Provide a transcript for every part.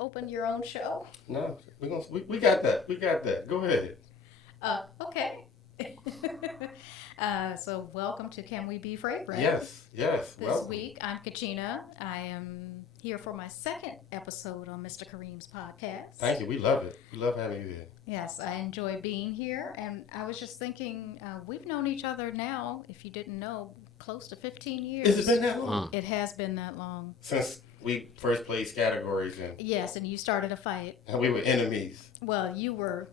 open your own show? No, we got that. We got that. Go ahead. Okay. So welcome to Can We Be Fragrant? Yes, yes. This Welcome. week, I'm Kachina. I am here for my second episode on Mr. Kareem's podcast. Thank you. We love it. We love having you here. Yes, I enjoy being here. And I was just thinking, we've known each other now, if you didn't know, close to 15 years. Has it been that long? It has been that long. Since we first played categories Yes, and you started a fight. and we were enemies. Well, you were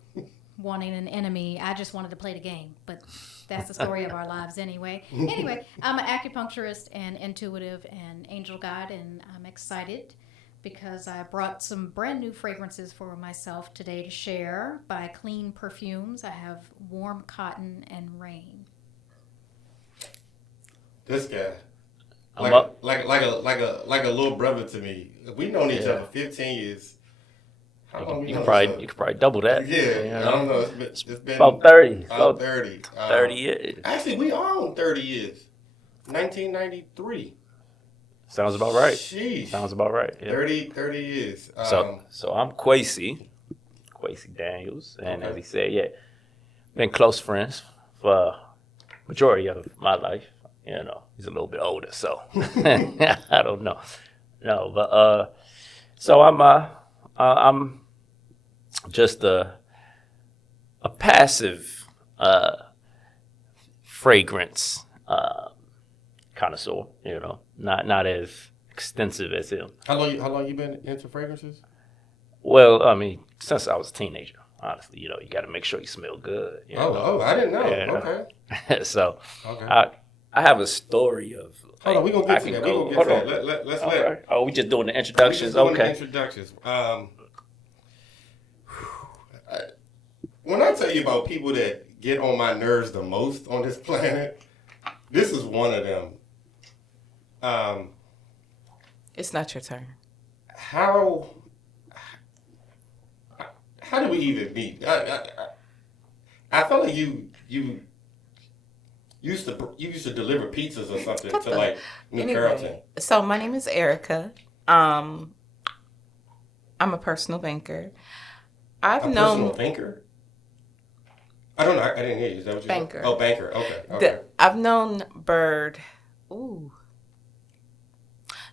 wanting an enemy. I just wanted to play the game, but that's the story of our lives anyway. Anyway, I'm an acupuncturist and intuitive and angel guide, and I'm excited because I brought some brand new fragrances for myself today to share by Clean Perfumes. I have Warm Cotton and Rain. This guy. I'm Like a little brother to me. We've known each other 15 years. How long we You known could each other? probably double that. Yeah, you I know? don't know. It's been About 30. About 30. 30 years. Actually, we are on 30 years. 1993. Sounds about right. Sheesh. Sounds about right. Yeah. 30 years. So I'm Kwesi Daniels, and Okay. as he said, yeah, been close friends for majority of my life. You know, he's a little bit older, so I don't know. No, but so I'm just a passive fragrance connoisseur. You know, not as extensive as him. How long you been into fragrances? Well, I mean, since I was a teenager, honestly, you know, you got to make sure you smell good. You know? Oh, I didn't know. Yeah. Okay. So Okay. I have a story of. Hold on, we're gonna I get to can that. go- We're gonna get hold to on. that. Let's Okay. let. Oh, we just doing the we introductions. just doing the Okay. introductions. When I tell you about people that get on my nerves the most on this planet, this is one of them. It's not your turn. How do we even meet? I felt like you used to deliver pizzas or something to like New Carrollton. So my name is Erica. I'm a personal banker. I've A known personal thinker. I don't know. I didn't hear you. Is that what you Banker. said? Oh, banker. Okay. I've known Bird. Ooh.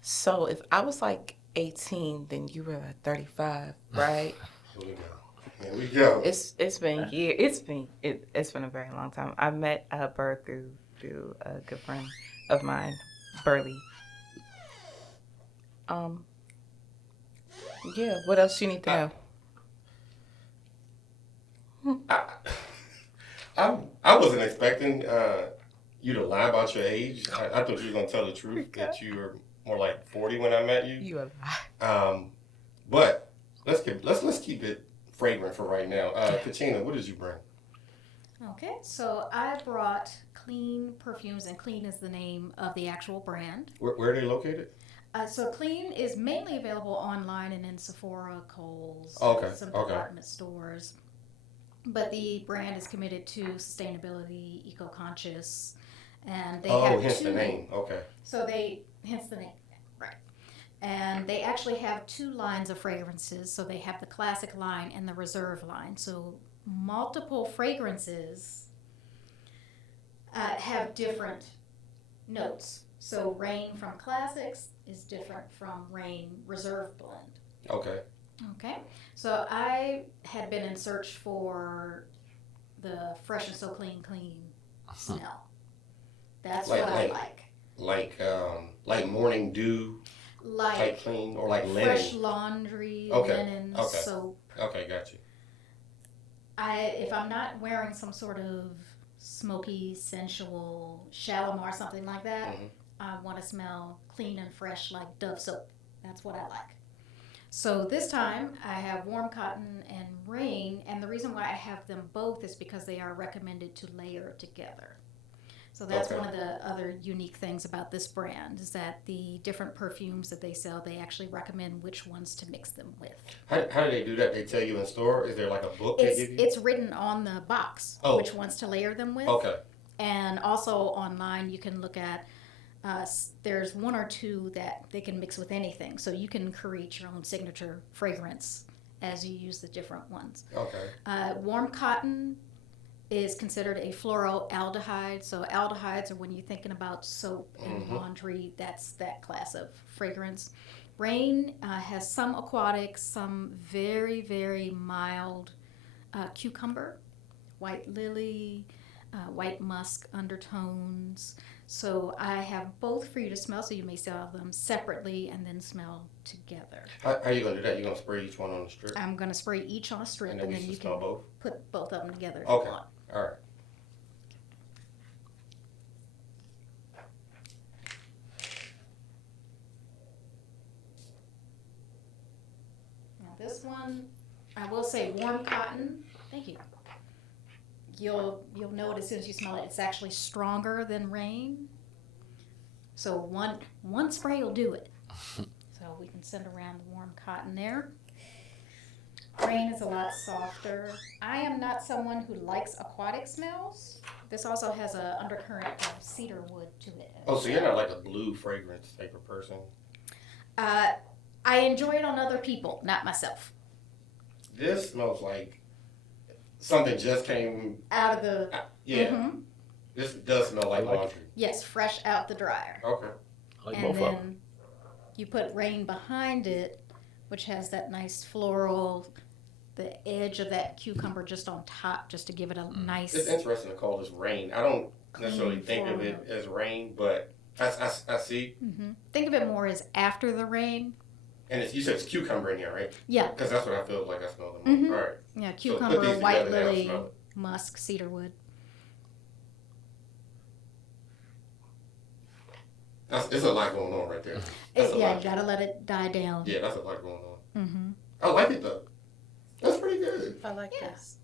So if I was like 18, then you were like 35, right? Here we go. It's been years. It's been a very long time. I met Bird through a good friend of mine, Burley. Yeah. What else you need to know? I wasn't expecting you to lie about your age. I thought you were gonna tell the truth that you were more like 40 when I met you. You are. But let's keep it fragrant for right now. Kachina, what did you bring? Okay, so I brought Clean Perfumes, and Clean is the name of the actual brand. Where are they located? So Clean is mainly available online and in Sephora, Kohl's, Okay, some okay. department stores. But the brand is committed to sustainability, eco-conscious, and they have hence two. the name. Okay. So hence the name, right? And they actually have two lines of fragrances. So they have the classic line and the reserve line. So multiple fragrances have different notes. So Rain from Classics is different from Rain Reserve Blend. Okay. Okay, so I had been in search for the fresh and so clean smell. That's what I like. Like morning dew Like type clean or like linen. fresh laundry, Okay, linen, okay. soap. Okay, got you. If I'm not wearing some sort of smoky, sensual Shalimar or something like that, Mhm. I want to smell clean and fresh like Dove soap. That's what I like. So this time I have Warm Cotton and Rain, and the reason why I have them both is because they are recommended to layer together. So that's Okay. one of the other unique things about this brand is that the different perfumes that they sell, they actually recommend which ones to mix them with. How do they do that? They tell you in store? Is there like a book they give you? It's written on the box Oh. which ones to layer them with. Okay. And also online you can look at There's one or two that they can mix with anything. So you can create your own signature fragrance as you use the different ones. Okay. Warm cotton is considered a floral aldehyde. So aldehydes are when you're thinking about soap and laundry, that's that class of fragrance. Rain has some aquatic, some very, very mild cucumber, white lily, white musk undertones. So I have both for you to smell, so you may smell them separately and then smell together. How are you going to do that? You're going to spray each one on the strip? I'm going to spray each on a strip, And then you can smell both? put both of them together if Okay. you want. All right. Now this one, I will say warm cotton. Thank you. You'll know it as soon as you smell it. It's actually stronger than rain. So one spray will do it. So we can send around the warm cotton there. Rain is a lot softer. I am not someone who likes aquatic smells. This also has an undercurrent of cedar wood to it. Oh, so you're not like a blue fragrance type of person? I enjoy it on other people, not myself. This smells like something just came Out of the yeah. Mhm. This does smell like laundry. Yes, fresh out the dryer. Okay. I like And both of them. then you put rain behind it, which has that nice floral, the edge of that cucumber just on top, just to give it a nice. It's interesting to call this rain. I don't necessarily Clean think of it floral. as rain, but I see. Think of it more as after the rain. And you said it's cucumber in here, right? Yeah, Because that's what I feel like I smell the most. Mhm. All right. yeah, So put cucumber, these white together, now lily, smell it. musk, cedarwood. It's a lot going on right there. That's a Yeah, lot. you gotta let it die down. Yeah, that's a lot going on. Mm-hmm. I like it though. That's pretty good. I like Yeah. this.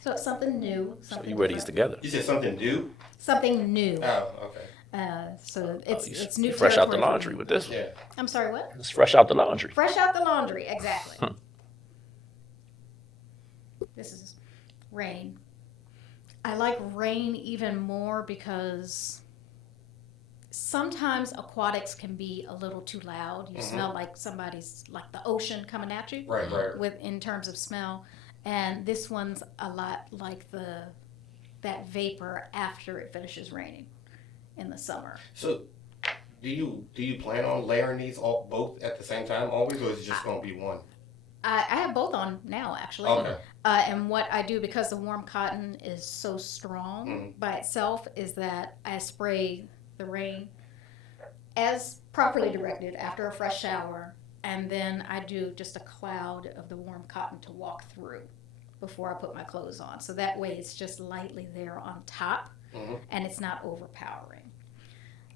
So it's something new. So Something you wear these different. together. You said something new? Something new. Oh, okay. So it's You it's new. fresh out the territory for laundry me. with this one. Yeah. I'm sorry, what? It's fresh out the laundry. Fresh out the laundry, exactly. This is rain. I like rain even more because sometimes aquatics can be a little too loud. You smell like somebody's, like the ocean coming at you Right, right. in terms of smell. And this one's a lot like that vapor after it finishes raining in the summer. So, do you plan on layering these both at the same time always, or is it just going to be one? I have both on now, actually. Okay. And what I do, because the warm cotton is so strong by itself, is that I spray the rain as properly directed after a fresh shower, and then I do just a cloud of the warm cotton to walk through before I put my clothes on. So that way it's just lightly there on top, and it's not overpowering.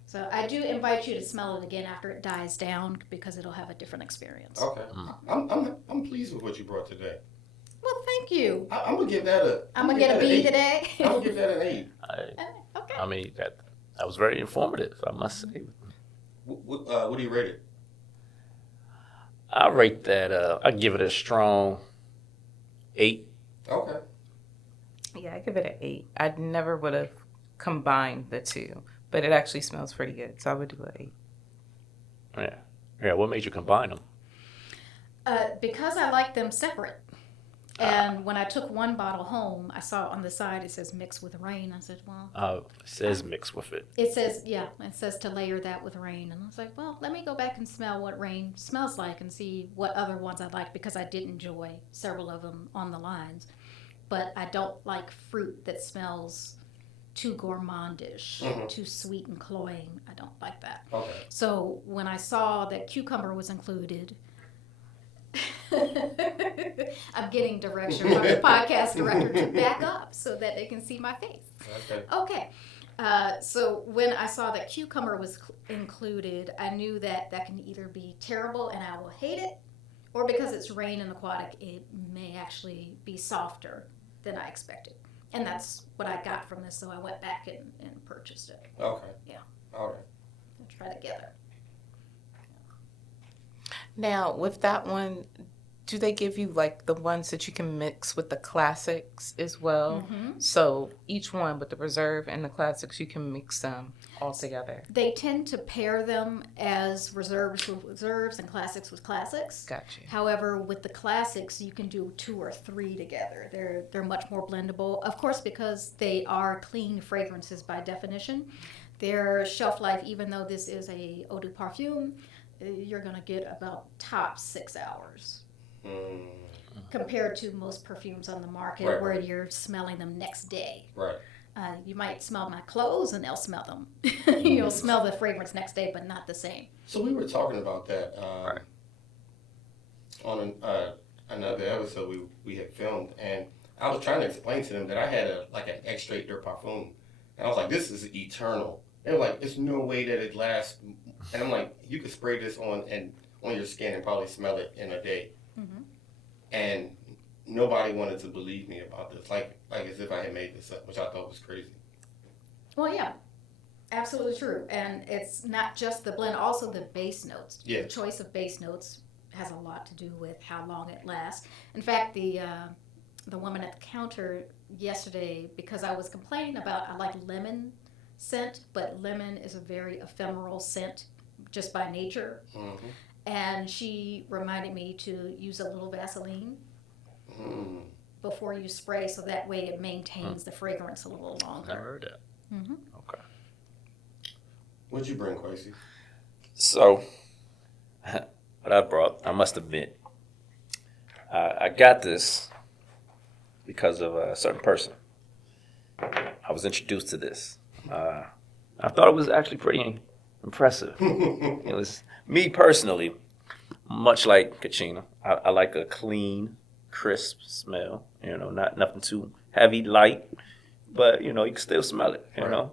So I do invite you to smell it again after it dies down, because it'll have a different experience. Okay. I'm pleased with what you brought today. Well, thank you. I'm gonna give that a. I'm gonna get a B today. I'm gonna give that an 8. Okay. I mean, that was very informative, I must say. What do you rate it? I rate that, I give it a strong 8. Okay. Yeah, I give it an 8. I never would have combined the two, but it actually smells pretty good, so I would do an 8. Yeah. Yeah, what made you combine them? Because I like them separate. And when I took one bottle home, I saw on the side it says mix with rain. I said, well, It says mix with it. it says to layer that with rain. And I was like, well, let me go back and smell what rain smells like and see what other ones I like, because I did enjoy several of them on the lines. But I don't like fruit that smells too gourmandish, too sweet and cloying. I don't like that. Okay. So when I saw that cucumber was included, I'm getting direction from the podcast director to back up so that they can see my face. Okay. Okay. So when I saw that cucumber was included, I knew that can either be terrible and I will hate it, or because it's rain and aquatic, it may actually be softer than I expected. And that's what I got from this, so I went back and purchased it. Okay. Yeah. All right. And try together. Now, with that one, do they give you like the ones that you can mix with the classics as well? Mm-hmm. So each one with the reserve and the classics, you can mix them all together. They tend to pair them as reserves with reserves and classics with classics. Gotcha. However, with the classics, you can do 2 or 3 together. They're much more blendable. Of course, because they are clean fragrances by definition. Their shelf life, even though this is a eau de parfum, you're going to get about top 6 hours. Compared to most perfumes on the market, Right, where right. you're smelling them next day. Right. You might smell my clothes and they'll smell them. You'll smell the fragrance next day, but not the same. So we were talking about that Right. on another episode we had filmed, and I was trying to explain to them that I had an extrait de parfum, and I was like, "This is eternal." They were like, "There's no way that it lasts," and I'm like, "You could spray this on your skin and probably smell it in a day," and nobody wanted to believe me about this, like as if I had made this up, which I thought was crazy. Well, yeah, absolutely true. And it's not just the blend, also the base notes. Yeah. The choice of base notes has a lot to do with how long it lasts. In fact, the woman at the counter yesterday, because I was complaining about, I like lemon scent, but lemon is a very ephemeral scent just by nature. Mm-hmm. And she reminded me to use a little Vaseline before you spray, so that way it maintains the fragrance a little I longer. heard that. Mm-hmm. Okay. What'd you bring, Kwesi? So, what I brought, I must admit, I got this because of a certain person. I was introduced to this. I thought it was actually pretty impressive. It was, me personally, much like Kachina, I like a clean, crisp smell. Not nothing too heavy, light, but you can still smell it. You Right. know.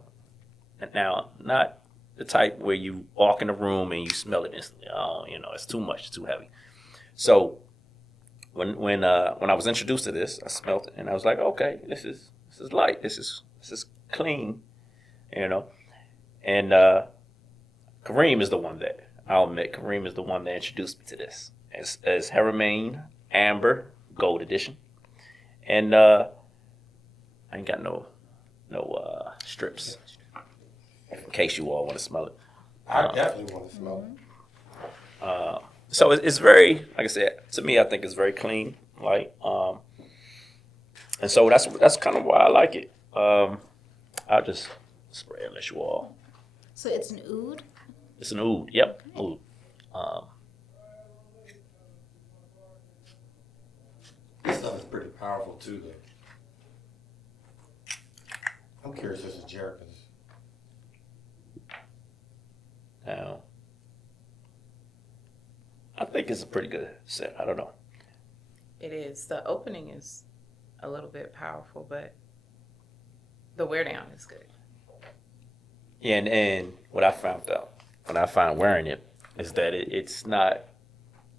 And now, not the type where you walk in the room and you smell it instantly. Oh, it's too much, it's too heavy. So when I was introduced to this, I smelled it and I was like, okay, this is light, this is clean, And Kareem is the one that I'll admit. Kareem is the one that introduced me to this as Haramain Amber Gold Edition, and I ain't got no strips in case you all want to smell it. I definitely want to smell it. So it's very, like I said, to me, I think it's very clean, light, and so that's kind of why I like it. I'll just spray it and let you all. So it's an oud? It's an oud. Yep, oud. This stuff is pretty powerful too, though. I'm curious as to Jerica's. Now, I think it's a pretty good set. I don't know. It is. The opening is a little bit powerful, but the wear down is good. Yeah, and what I found out when I find wearing it is that it's not,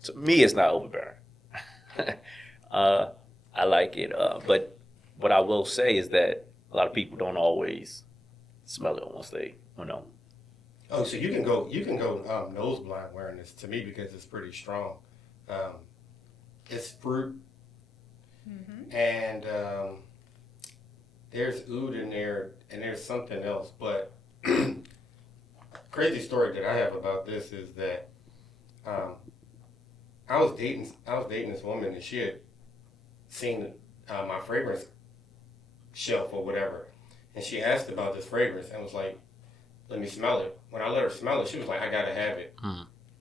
to me, it's not overbearing. I like it, but what I will say is that a lot of people don't always smell it once they, Oh, so you can go nose blind wearing this to me because it's pretty strong. It's fruit, and there's oud in there, and there's something else. But crazy story that I have about this is that I was dating this woman, and she had seen my fragrance shelf or whatever, and she asked about this fragrance and was like, "Let me smell it." When I let her smell it, she was like, "I gotta have it."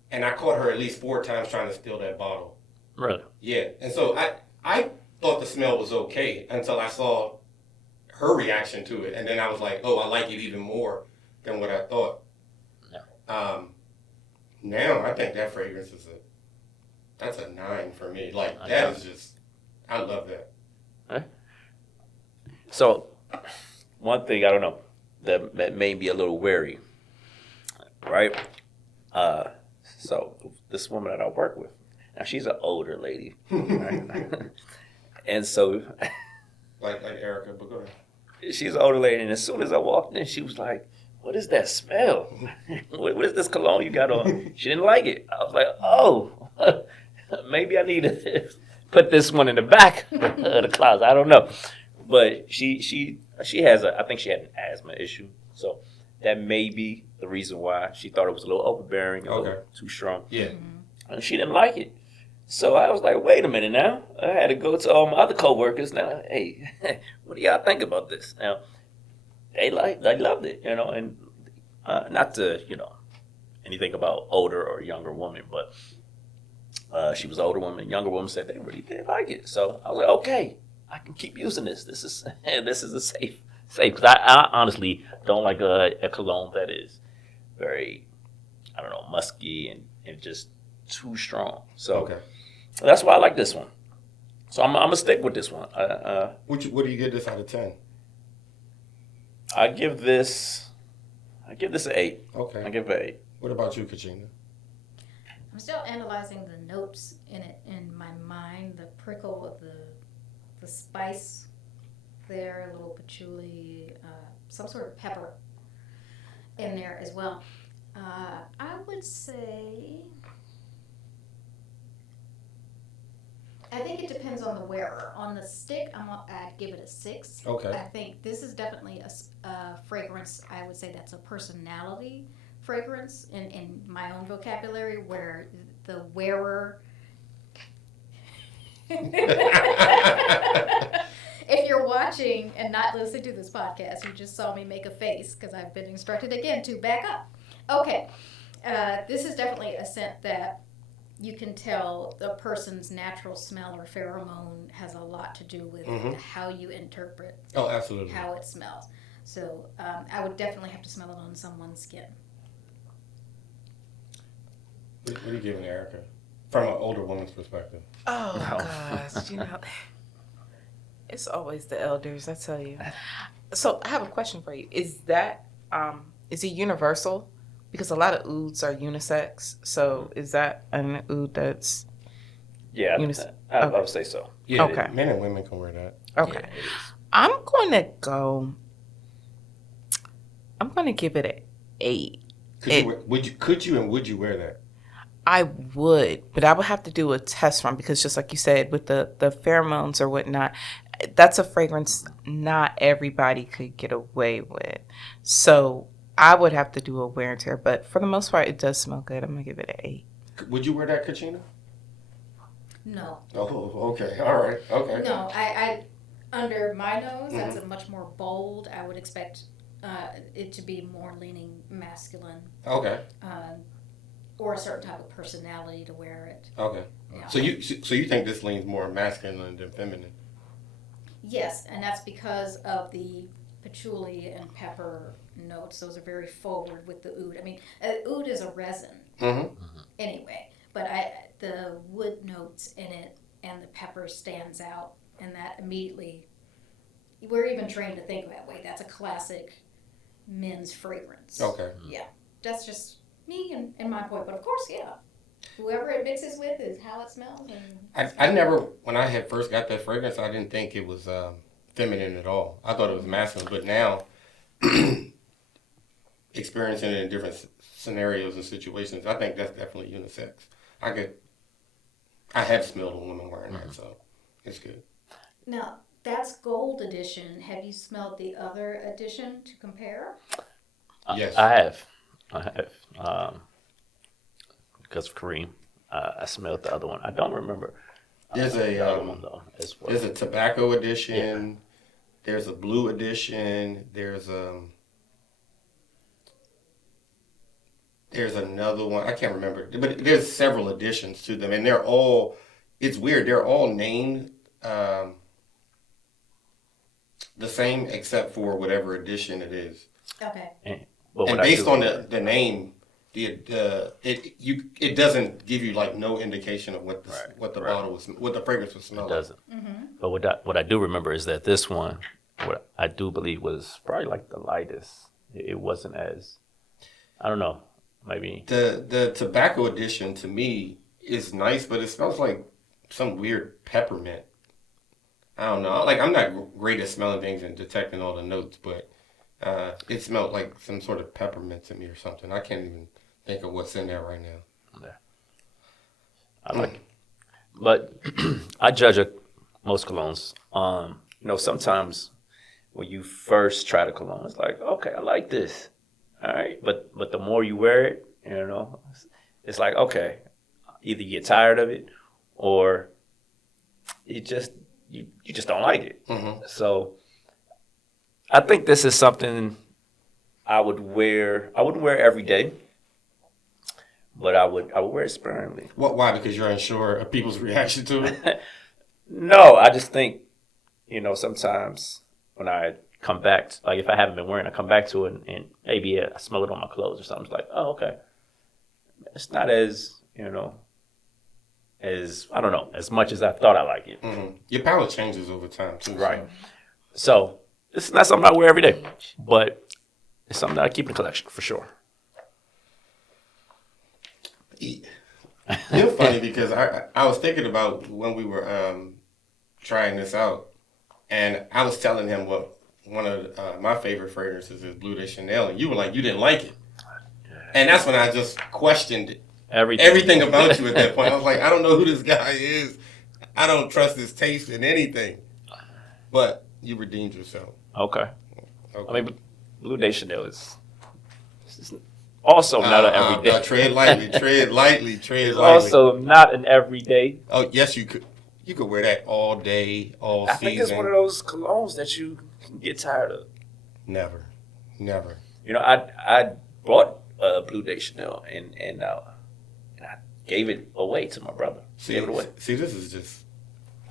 And I caught her at least 4 times trying to steal that bottle. Really? Yeah, and so I thought the smell was okay until I saw her reaction to it, and then I was like, "Oh, I like it even more than what I thought." Yeah. Now I think that fragrance that's a 9 for me. Like that is just, I love that. So, one thing, I don't know, that made me a little wary, right? So, this woman that I work with, now she's an older lady, right? And so, like Erica, but go ahead. she's an older lady, and as soon as I walked in, she was like, "What is that smell? What is this cologne you got on?" She didn't like it. I was like, "Oh, maybe I need to put this one in the back of the closet. I don't know. But she has I think she had an asthma issue. So that may be the reason why she thought it was a little overbearing, a little too strong. Yeah. And she didn't like it. So I was like, wait a minute now. I had to go to all my other coworkers now. Hey, what do y'all think about this? Now, they loved it, and not to, anything about older or younger women, but she was an older woman, younger woman said they really did like it. So I was like, okay, I can keep using this. This is a safe, because I honestly don't like a cologne that is very, I don't know, musky and just too strong. So that's why I like this one. So I'm gonna stick with this one. What do you get this out of 10? I give this an 8. Okay. I give it an 8. What about you, Kachina? I'm still analyzing the notes in my mind. The prickle of the spice there, a little patchouli, some sort of pepper in there as well. I would say, I think it depends on the wearer. On the stick, I'd give it a 6. Okay. I think this is definitely a fragrance, I would say that's a personality fragrance in my own vocabulary, where the wearer... If you're watching and not listening to this podcast, you just saw me make a face because I've been instructed again to back up. Okay. This is definitely a scent that you can tell the person's natural smell or pheromone has a lot to do with how you interpret absolutely. How it smells. So I would definitely have to smell it on someone's skin. What are you giving Erica? From an older woman's perspective. Oh, gosh. It's always the elders, I tell you. So I have a question for you. Is that, is it universal? Because a lot of ouds are unisex. So is that an oud that's unisex? I would say so. Yeah, okay. Men and women can wear that. Okay. Yeah, I'm going to give it an 8. Could you wear that? I would, but I would have to do a test run because just like you said, with the pheromones or whatnot, that's a fragrance not everybody could get away with. So I would have to do a wear and tear, but for the most part, it does smell good. I'm going to give it an 8. Would you wear that, Kachina? No. Oh, okay. All right. Okay. No, I under my nose, that's a much more bold. I would expect it to be more leaning masculine. Okay. Or a certain type of personality to wear it. Okay. Yeah. So you think this leans more masculine than feminine? Yes, and that's because of the patchouli and pepper notes. Those are very forward with the oud. I mean, oud is a resin anyway, but the wood notes in it and the pepper stands out, and that immediately, we're even trained to think that way. That's a classic men's fragrance. Okay. Yeah, that's just me and my point, but of course, yeah, whoever it mixes with is how it smells. And I never, when I had first got that fragrance, I didn't think it was feminine at all. I thought it was masculine, but now experiencing it in different scenarios and situations, I think that's definitely unisex. I have smelled a woman wearing that, so it's good. Now, that's gold edition. Have you smelled the other edition to compare? Yes. I have. Because of Kareem, I smelled the other one. I don't remember. There's the other one though as well. There's a tobacco edition. Yeah. There's a blue edition. There's another one. I can't remember, but there's several editions to them, and they're all. It's weird. They're all named the same except for whatever edition it is. Okay. And based on the name, it doesn't give you like no indication of what the bottle was, what the fragrance would smell. It doesn't. But what I do remember is that this one, what I do believe was probably like the lightest. It wasn't as, I don't know, maybe the tobacco edition to me is nice, but it smells like some weird peppermint. I don't know. Like, I'm not great at smelling things and detecting all the notes, but it smelled like some sort of peppermint to me or something. I can't even think of what's in there right now. Yeah. I like it. But I judge most colognes. Sometimes when you first try the cologne, it's like, okay, I like this. All right. But the more you wear it, it's like, okay, either you get tired of it or you just don't like it. Mm-hmm. So I think this is something I would wear. I wouldn't wear every day, but I would wear it sparingly. Why? Because you're unsure of people's reaction to it? No, I just think, sometimes when I come back, like if I haven't been wearing, I come back to it and maybe I smell it on my clothes or something. It's like, oh, okay. It's not as, as, I don't know, as much as I thought I like it. Mm-hmm. Your palate changes over time, too. Right. So it's not something I wear every day, but it's something that I keep in the collection for sure. You're funny because I was thinking about when we were trying this out, and I was telling him what one of my favorite fragrances is Bleu de Chanel, and you were like, you didn't like it. And that's when I just questioned everything about you at that point. I was like, I don't know who this guy is. I don't trust his taste in anything. But you redeemed yourself. Okay. I mean, Bleu de Chanel is also not an everyday. Tread lightly, tread lightly, tread It's lightly. also not an everyday. Oh, yes, you could. You could wear that all day, all I season. think it's one of those colognes that you can get tired of. Never. I bought Bleu de Chanel and I gave it away to my brother. Gave it away. See, this is just.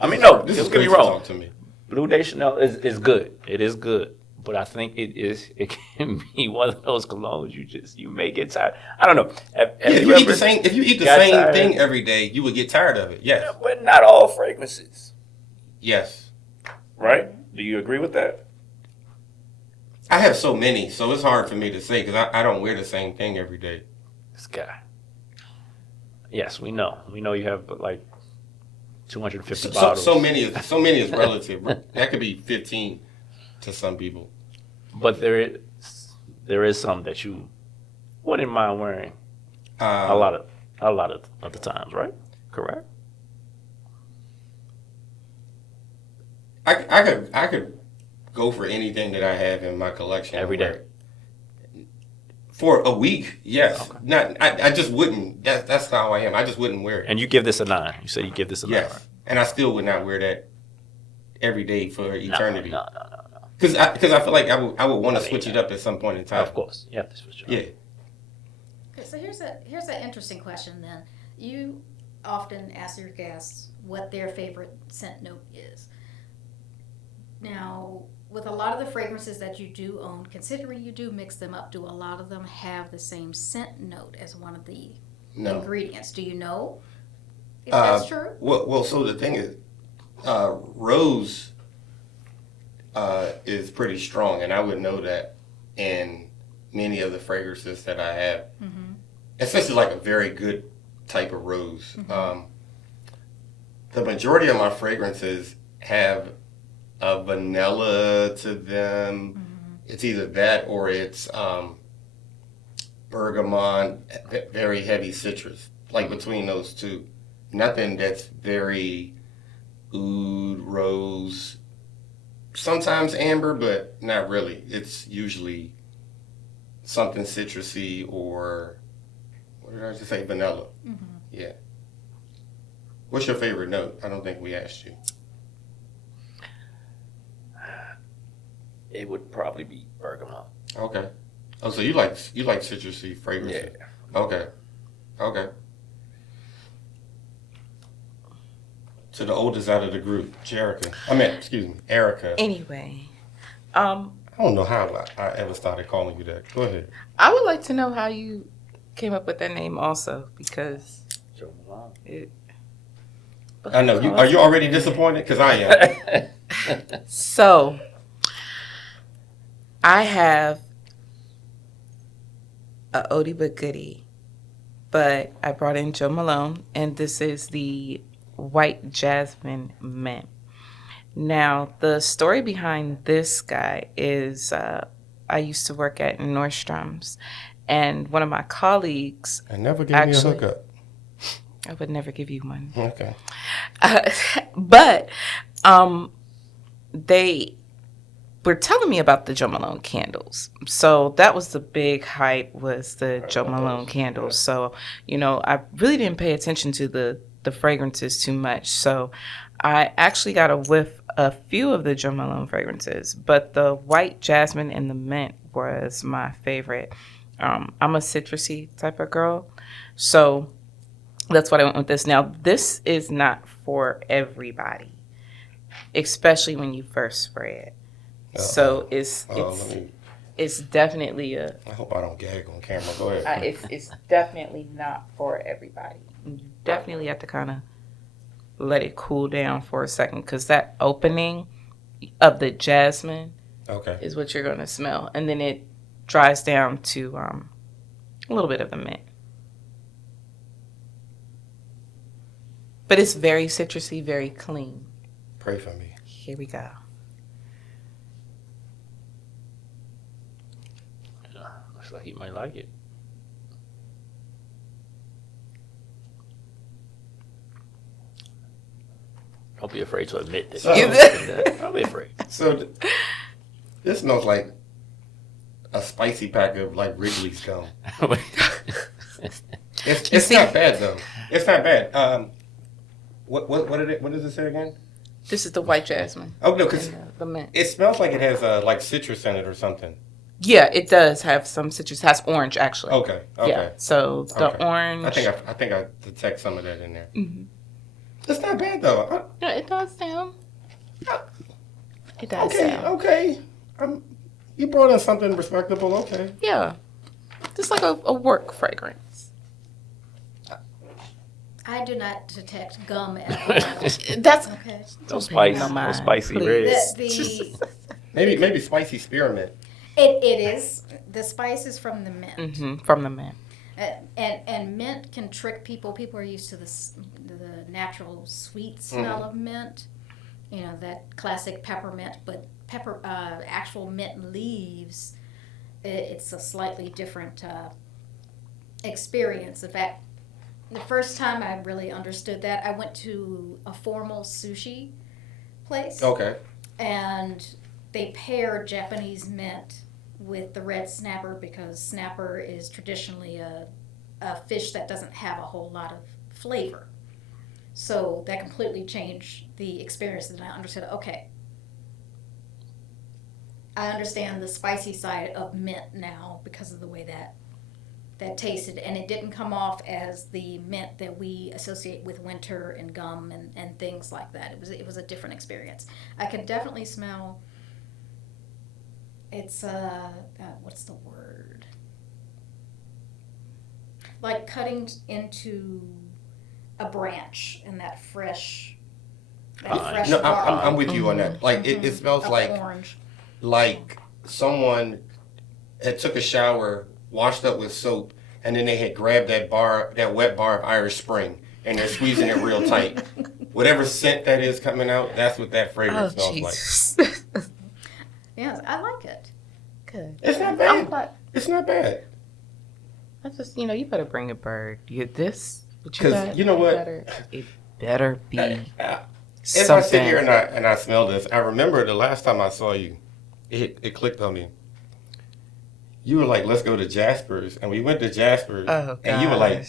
No, this don't is get me crazy wrong. talk to me. Bleu de Chanel is good. It is good. But I think it can be one of those colognes you may get tired. I don't know. If you eat the same thing every day, you would get tired of it. Yes. Yeah, but not all fragrances. Yes. Right? Do you agree with that? I have so many, so it's hard for me to say because I don't wear the same thing every day. This guy. Yes, we know. We know you have like 250 bottles. So many is relative. That could be 15 to some people. But there is some that you wouldn't mind wearing a lot of the times, right? Correct. I could go for anything that I have in my collection every day. For a week, yes. Okay. I just wouldn't. That's how I am. I just wouldn't wear it. And you give this a 9. You said you give this a 9. Yes. Right? And I still would not wear that every day for eternity. No. Because I feel like I would want to switch it up at some point in time. Of course, you have to switch it up. Yeah. Okay, so here's an interesting question then. You often ask your guests what their favorite scent note is. Now, with a lot of the fragrances that you do own, considering you do mix them up, do a lot of them have the same scent note as one of the ingredients? Do you know if that's true? Well, so the thing is, rose is pretty strong, and I would know that in many of the fragrances that I have, especially like a very good type of rose. The majority of my fragrances have a vanilla to them. It's either that or it's bergamot, very heavy citrus, like between those two. Nothing that's very oud, rose, sometimes amber, but not really. It's usually something citrusy or, what did I just say, vanilla. Yeah. What's your favorite note? I don't think we asked you. It would probably be bergamot. Okay. Oh, so you like citrusy fragrances? Yeah. Okay. To the oldest out of the group, Erica. Anyway, I don't know how I ever started calling you that. Go ahead. I would like to know how you came up with that name also, because I know you. Are you already disappointed? Because I am. So, I have a oldie but goodie, but I brought in Joe Malone, and this is the White Jasmine Mint. Now, the story behind this guy is I used to work at Nordstrom's, and one of my colleagues I never gave me a hookup. I would never give you one. Okay. But they were telling me about the Joe Malone candles. So that was the big hype, was the Joe Malone candles. So, I really didn't pay attention to the fragrances too much. So I actually got a whiff a few of the Joe Malone fragrances, but the white jasmine and the mint was my favorite. I'm a citrusy type of girl. So that's what I went with this. Now, this is not for everybody, especially when you first spray it. So it's definitely a. I hope I don't gag on camera. Go ahead. It's definitely not for everybody. You definitely have to kind of let it cool down for a second, because that opening of the jasmine is what you're going to smell, and then it dries down to a little bit of the mint. But it's very citrusy, very clean. Pray for me. Here we go. Looks like he might like it. Don't be afraid to admit this. Don't be afraid. So, this smells like a spicy pack of like Wrigley's gum. It's not bad though. It's not bad. What does it say again? This is the white jasmine. Oh no, because the mint. It smells like it has like citrus in it or something. Yeah, it does have some citrus. It has orange actually. Okay. Yeah. So the orange. I think I detect some of that in there. Mm-hmm. It's not bad though. Yeah, it does sound. It does sound. Okay. You brought in something respectable. Okay. Yeah, just like a work fragrance. I do not detect gum at all. That's Okay. No spicy reds. Maybe spicy spearmint. It is. The spice is from the mint. Mm-hmm, from the mint. And mint can trick people. People are used to the natural sweet smell of mint. That classic peppermint. But actual mint leaves, it's a slightly different experience. In fact, the first time I really understood that, I went to a formal sushi place. Okay. And they pair Japanese mint with the red snapper, because snapper is traditionally a fish that doesn't have a whole lot of flavor. So that completely changed the experience, and I understood, okay, I understand the spicy side of mint now because of the way that tasted, and it didn't come off as the mint that we associate with winter and gum and things like that. It was a different experience. I could definitely smell. It's what's the word? Like cutting into a branch and that fresh. No, I'm with you on that. Like it smells like orange. Like someone had took a shower, washed up with soap, and then they had grabbed that wet bar of Irish Spring, and they're squeezing it real tight. Whatever scent that is coming out, that's what that fragrance smells like. Yes, I like it. Good. It's not bad. It's not bad. I just, you better bring a bird. You get this. Because you know what? It better be If I sit here and I smell this, I remember the last time I saw you, it clicked on me. You were like, let's go to Jasper's. And we went to Jasper's. Oh, and you were like,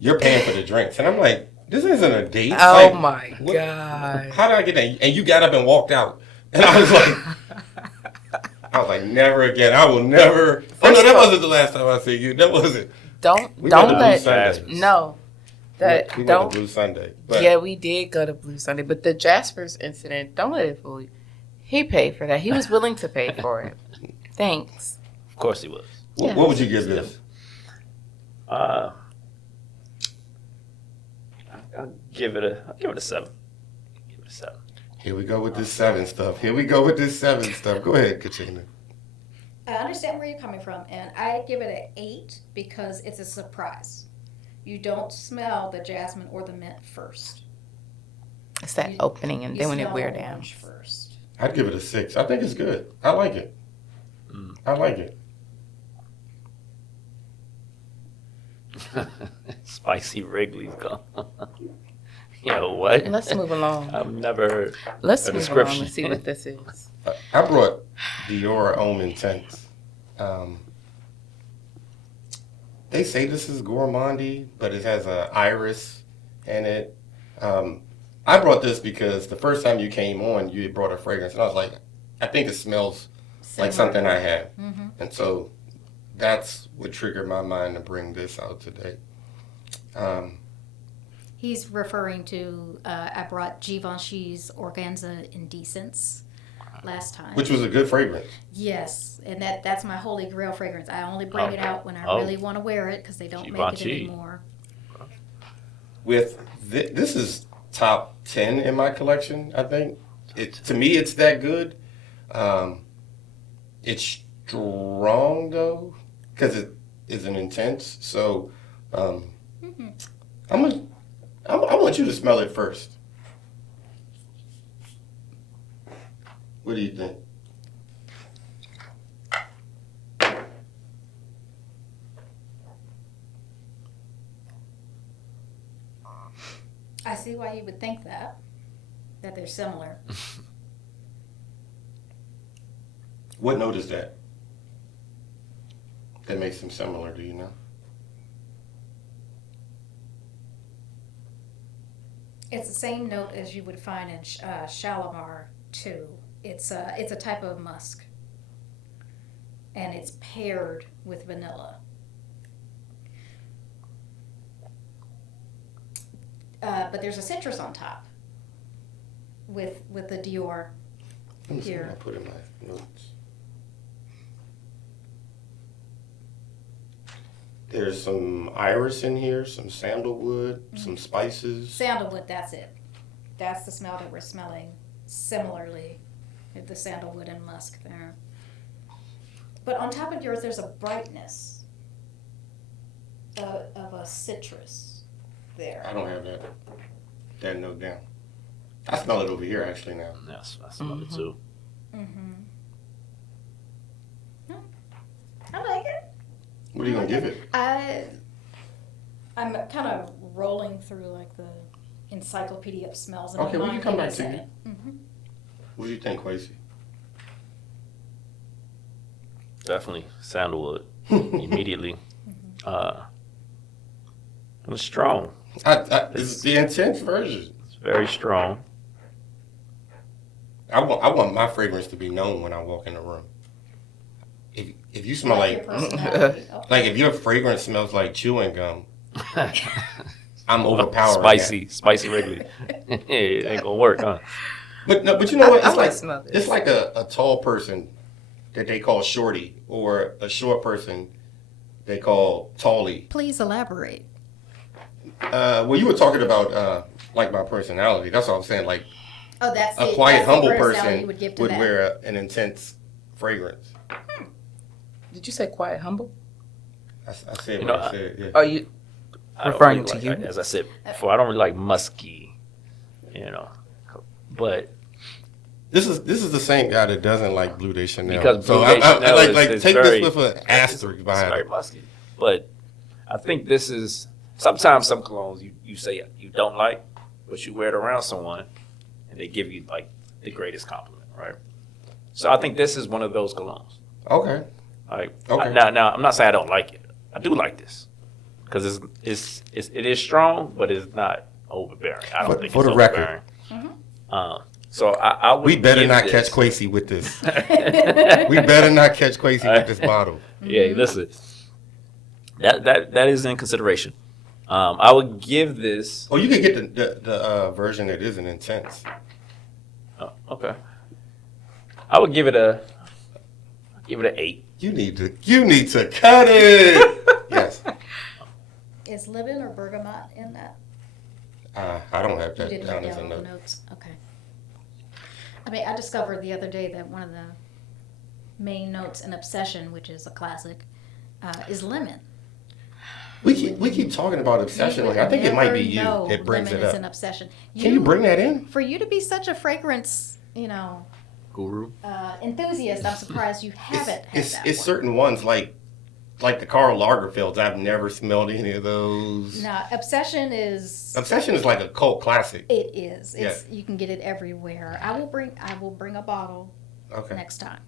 you're paying for the drinks. And I'm like, this isn't a date. Oh, like, my God. How did I get that? And you got up and walked out. And I was like, never again. I will never. Oh, no, that wasn't the last time I see you. That wasn't. Don't we let. No. That we don't. went to Blue Sunday. But, yeah, we did go to Blue Sunday. But the Jasper's incident, don't let it fool you. He paid for that. He was willing to pay for it. Thanks. Of course he was. What would you give this? I'll give it a 7. Give it a 7. Here we go with this 7 stuff. Go ahead, Kachina. I understand where you're coming from, and I give it an 8 because it's a surprise. You don't smell the jasmine or the mint first. It's that opening, and then when it wears down. First. I'd give it a 6. I think it's good. I like it. I like it. Spicy Wrigley's gum. Yo, what? Let's move along. I've never heard Let's a move description. along and see what this is. I brought Dior Homme Intense. They say this is gourmandy, but it has an iris in it. I brought this because the first time you came on, you had brought a fragrance, and I was like, I think it smells like something I have. Mm-hmm. And so that's what triggered my mind to bring this out today. He's referring to, I brought Givenchy's Organza Indecence last time. Which was a good fragrance. Yes, and that's my holy grail fragrance. I only bring it out when I really want to wear it because they don't make it Givenchy. anymore. With this is top 10 in my collection, I think. To me, it's that good. It's strong, though, because it is an intense. So I want you to smell it first. What do you think? I see why you would think that they're similar. What note is that? That makes them similar, do you know? It's the same note as you would find in Shalimar too. It's a type of musk, and it's paired with vanilla. But there's a citrus on top with the Dior Let me see what I here. put in my notes. There's some iris in here, some sandalwood, some spices. Sandalwood, that's it. That's the smell that we're smelling similarly, with the sandalwood and musk there. But on top of yours, there's a brightness of a citrus there. I don't have that note down. I smell it over here actually now. Yes, I smell it too. Mm-hmm. I like it. What are you gonna give it? I'm kind of rolling through like the encyclopedia of smells. In Okay, my we mind. can come Give me back a to you. second. Mm-hmm. What do you think, Kwesi? Definitely sandalwood. Immediately. It was strong. It's the intense version. It's very strong. I want my fragrance to be known when I walk in the room. If you smell Your personality. Okay. like if your fragrance smells like chewing gum, I'm overpowering. Spicy Wrigley. It ain't gonna work, huh? But you know what? I It's like like smell this. it's like a tall person that they call shorty, or a short person they call tallie. Please elaborate. Well, you were talking about like my personality. That's what I'm saying. Like Oh, that's a it. quiet, That's the humble personality person you would give to that. wear an intense fragrance. Did you say quiet, humble? I said You what know, I said. Yeah. Are you I don't referring really to like, you? as I said before, I don't really like musky, but This is the same guy that doesn't like Blue de Chanel. because so Blue de I Chanel like is take very, this with an asterisk it's behind very it. musky. But I think this is sometimes some colognes you say you don't like, but you wear it around someone and they give you like the greatest compliment, right? So I think this is one of those colognes. Okay. Like Okay. now I'm not saying I don't like it. I do like this because it is strong, but it's not overbearing. I don't think For it's the record. overbearing. So I would We better give not this- catch Kwesi with this. We better not catch Kwesi with this bottle. Yeah, listen. That is in consideration. I would give this. Oh, you can get the version that isn't intense. Oh, okay. I would give it an 8. You need to cut it. Yes. Is lemon or bergamot in that? I don't have You that didn't down write as a down all the note. notes. Okay. I mean, I discovered the other day that one of the main notes in Obsession, which is a classic, is lemon. We keep talking about obsession. You would I think it might be you never that know brings lemon it is up. an obsession. Can you bring that in? For you to be such a fragrance, Guru. enthusiast, I'm surprised you haven't had that It's one. certain ones like like the Karl Lagerfelds. I've never smelled any of those. Now, Obsession is like a cult classic. it is. It's you can get it everywhere. I will bring a bottle next time.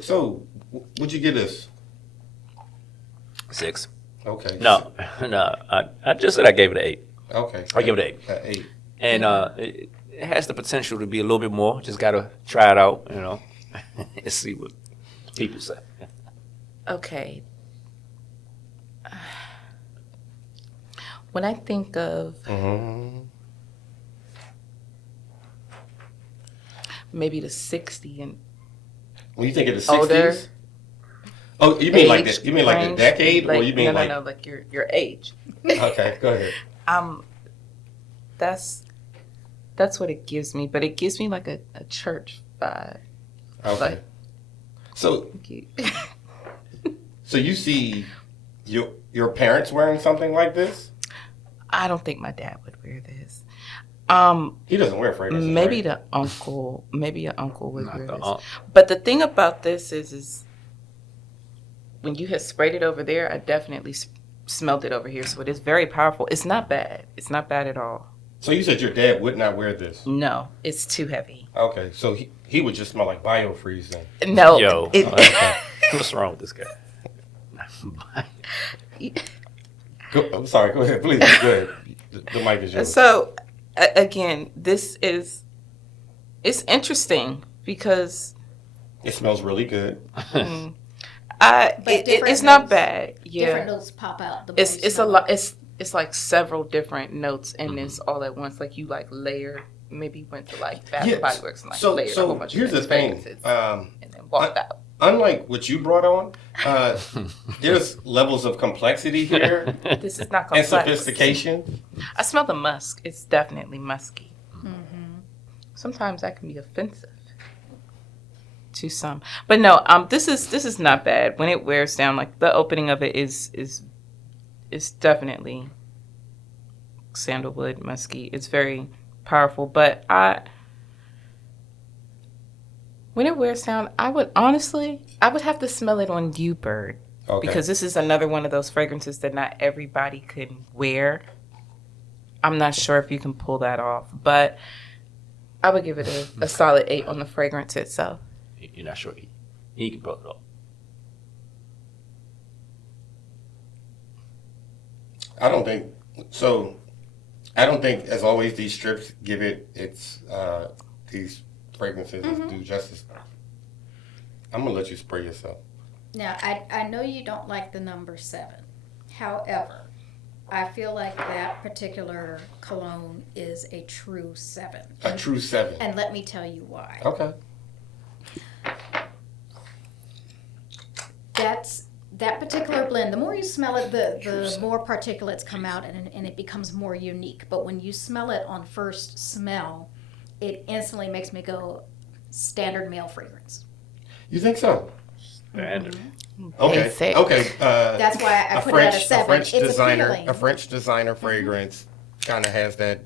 So, would you get us? 6. Okay. No. I just said I gave it an 8. Okay. I give it an 8. 8. And it has the potential to be a little bit more. Just got to try it out, and see what people say. Okay. When I think of maybe the 60 and When you think of the older, 60s? Oh, you mean like age that? You mean like a range, decade, or you mean no, like your age. Okay, go ahead. That's what it gives me, but it gives me like a church vibe. Okay. Like, So you see your parents wearing something like this? I don't think my dad would wear this. He doesn't wear fragrances. Maybe right? maybe an uncle would wear this. Aunt. But the thing about this is when you had sprayed it over there, I definitely smelled it over here. So it is very powerful. It's not bad. It's not bad at all. So you said your dad would not wear this? No, it's too heavy. Okay, so he would just smell like biofreeze then. No. Yo, what's wrong with this guy? I'm sorry, go ahead, please. Go ahead. The mic is yours. So, again, it's interesting because It smells really good. it's not bad. Yeah, Different notes pop out. The more it's you a smell lot. it. It's like several different notes in this all at once. Like you like layer. Maybe went to like Bath and Body Works and like layered a whole bunch here's of the thing. fragrances and then walked out. Unlike what you brought on, there's levels of complexity here This is not and complex. sophistication. I smell the musk. It's definitely musky. Sometimes that can be offensive to some, but no. This is not bad. When it wears down, like the opening of it is definitely sandalwood musky. It's very powerful, but when it wears down, I would have to smell it on you, Bird. Okay. Because this is another one of those fragrances that not everybody can wear. I'm not sure if you can pull that off, but I would give it a solid 8 on the fragrance itself. You're not sure he can pull it off. I don't think so. I don't think, as always, these strips give it its these fragrances do justice. I'm gonna let you spray yourself. Now, I know you don't like the number 7. However, I feel like that particular cologne is a true 7. A true 7. And let me tell you why. Okay. That particular blend, the more you smell it, the more particulates come out and it becomes more unique. But when you smell it on first smell, it instantly makes me go standard male fragrance. You think so? Standard. Okay. Basic. Okay. That's why I put it at a 7. A French It's designer. appealing. A French designer fragrance kind of has that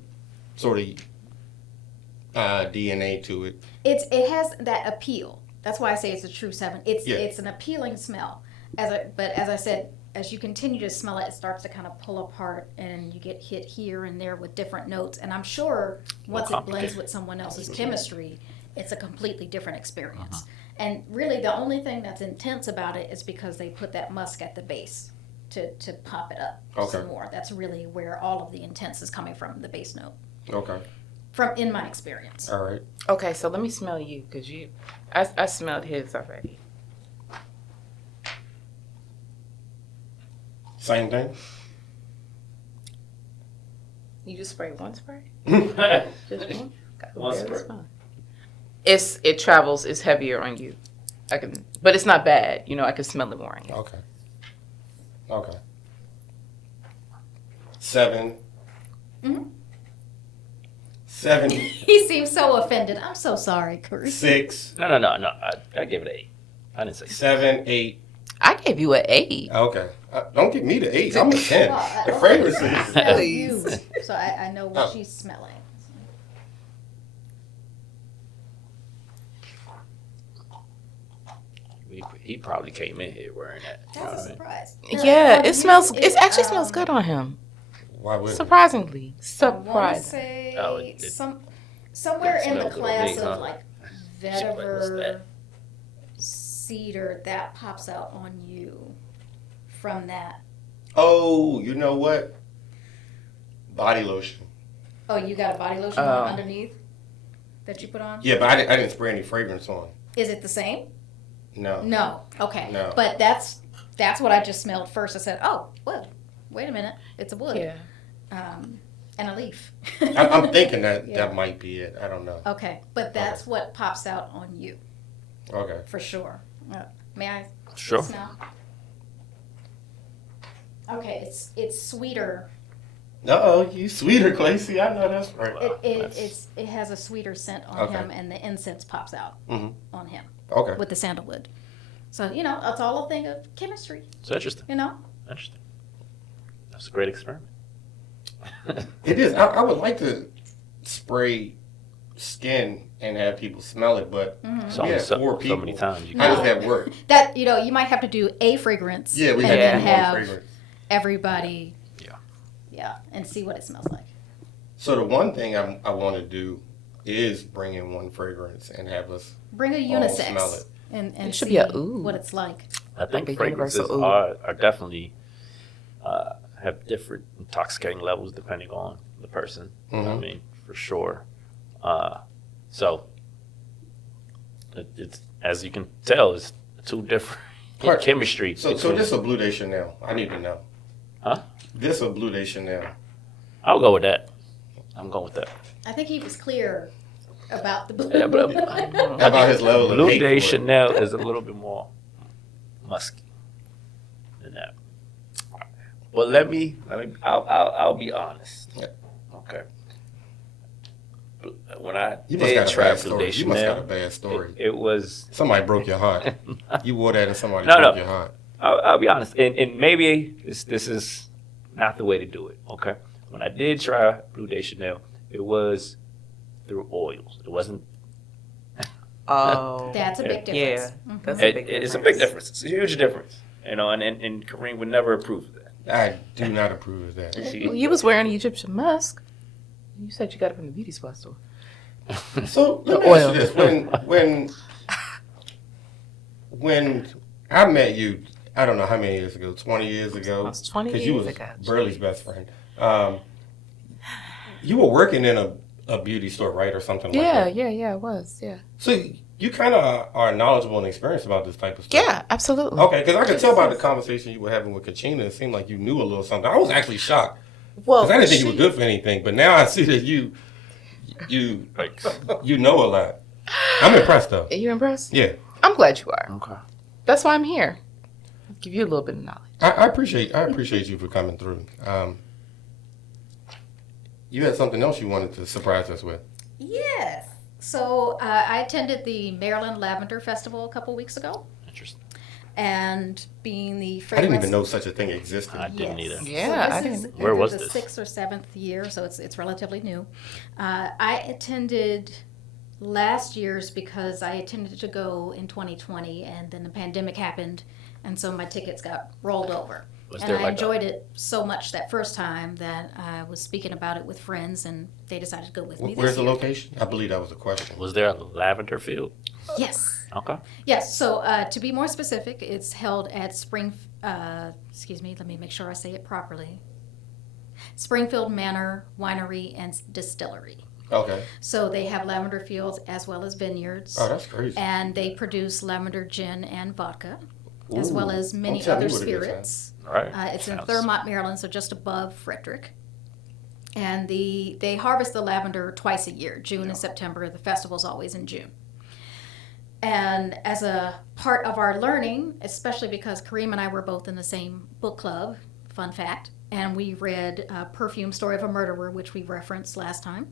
sort of DNA to it. It has that appeal. That's why I say it's a true 7. Yeah. It's an appealing smell. But as I said, as you continue to smell it, it starts to kind of pull apart, and you get hit here and there with different notes. And I'm sure once it blends with someone else's chemistry, it's a completely different experience. And really, the only thing that's intense about it is because they put that musk at the base to pop it up some more. That's really where all of the intense is coming from, the base note. Okay. From in my experience. All right. Okay, so let me smell you because I smelled his already. Same thing. You just spray one spray? Okay. Just one? One Okay, that's spray. fine. It travels. It's heavier on you. But it's not bad. I can smell it more on you. Okay. 7. 7. He seems so offended. I'm so sorry, Kareem. 6. No. I gave it an 8. I didn't say 7. 8. I gave you an 8. Okay. Don't give me the 8. I'm a 10. Well, The fragrances. Smell Please. you, so I know what Oh. she's smelling. he probably came in here wearing that. You know That's a what I mean? surprise. Yeah, On it smells. you, It actually smells good on him. Why would Surprisingly, I want to surprising. say Oh, it somewhere in the smelled good on class me, of huh? like What's vetiver, that? cedar that pops out on you from that. Oh, you know what? Body lotion. Oh, you got a body lotion on underneath that you put on? Yeah, but I didn't spray any fragrance on. Is it the same? No. No. Okay. No. But that's what I just smelled first. I said, oh, wood. Wait a minute. It's a wood. Yeah. And a leaf. I'm thinking that Yeah. that might be it. I don't know. Okay. But that's what pops out on you Okay. for sure. May I Sure. smell? Okay. It's sweeter. Uh-oh, you sweeter, Kwesi. I know that's right. It has a sweeter scent on Okay. him, and the incense pops out Mhm. on him Okay. with the sandalwood. So it's all a thing of chemistry. It's interesting. Interesting. That's a great experiment. It is. I would like to spray skin and have people smell it, but It's we only had so 4 people. many times you How can. does that work? That you might have to do a fragrance. Yeah, we and had then to do one have fragrance. everybody. Yeah. Yeah, and see what it smells like. So the one thing I want to do is bring in one fragrance and have us. Bring a All unisex smell it. and It should see be a ooh. what it's like. I think Like a fragrances universal oud. are definitely have different intoxicating levels depending on the person. I Mhm. mean, for sure. So it's as you can tell, it's two different Right. chemistry. So between- this a Blue Day Chanel. I need to know. Huh? This a Blue Day Chanel. I'll go with that. I'm going with that. I think he was clear about the blue. Yeah, but How about his level of Blue hate Day for it? Chanel is a little bit more musky than that. Well, I'll be honest. Yeah. Okay. When I You must did got a try bad Blue story. Day You must got a Chanel, bad story. it was. Somebody broke your heart. You wore that and somebody No, broke no. your heart. I'll be honest, and maybe this is not the way to do it. Okay. When I did try Blue Day Chanel, it was through oils. It wasn't. Oh. That's a big Yeah. difference. Mhm. That's a big It's a big difference. It's a huge difference. And Kareem would never approve of that. I do not approve of that. Well, you was wearing the Egyptian musk. You said you got it from the beauty supply store. So let me The ask oil. you this: when I met you, I don't know how many years ago, 20 years ago, It was 20 because you years was ago. Burley's best friend. You were working in a beauty store, right, or something like that. Yeah, it was. Yeah. So you kind of are knowledgeable and experienced about this type of stuff. Yeah, absolutely. Okay, because I could tell by the conversation you were having with Kachina, it seemed like you knew a little something. I was actually shocked Well, because I didn't think you were good for anything, but now I see that you know a lot. I'm impressed though. Are you impressed? Yeah, I'm glad you are. Okay. That's why I'm here. Give you a little bit of knowledge. I appreciate you for coming through. You had something else you wanted to surprise us with. Yes. So I attended the Maryland Lavender Festival a couple weeks ago, Interesting. and being the I fragrance. didn't even know such a thing existed. I didn't either. Yeah, I so this is didn't- Where was the this? 6th or 7th year, so it's relatively new. I attended last year's because I intended to go in 2020, and then the pandemic happened, and so my tickets got rolled over. Was And there I like enjoyed it so much that first time that I was speaking about it with friends, and they decided to go with me. Where's this the year. location? I believe that was a question. was there a lavender field? Yes. Okay. Yes, so to be more specific, it's held at excuse me, let me make sure I say it properly. Springfield Manor Winery and Distillery. Okay. So they have lavender fields as well as vineyards. Oh, that's crazy. And they produce lavender gin and vodka, as Ooh, well as don't many tell me other what it is, spirits. All right. It's in Sounds- Thurmont, Maryland, so just above Frederick. And they harvest the lavender twice a year, June and September. The festival's always in June. And as a part of our learning, especially because Kareem and I were both in the same book club, fun fact, and we read Perfume Story of a Murderer, which we referenced last time,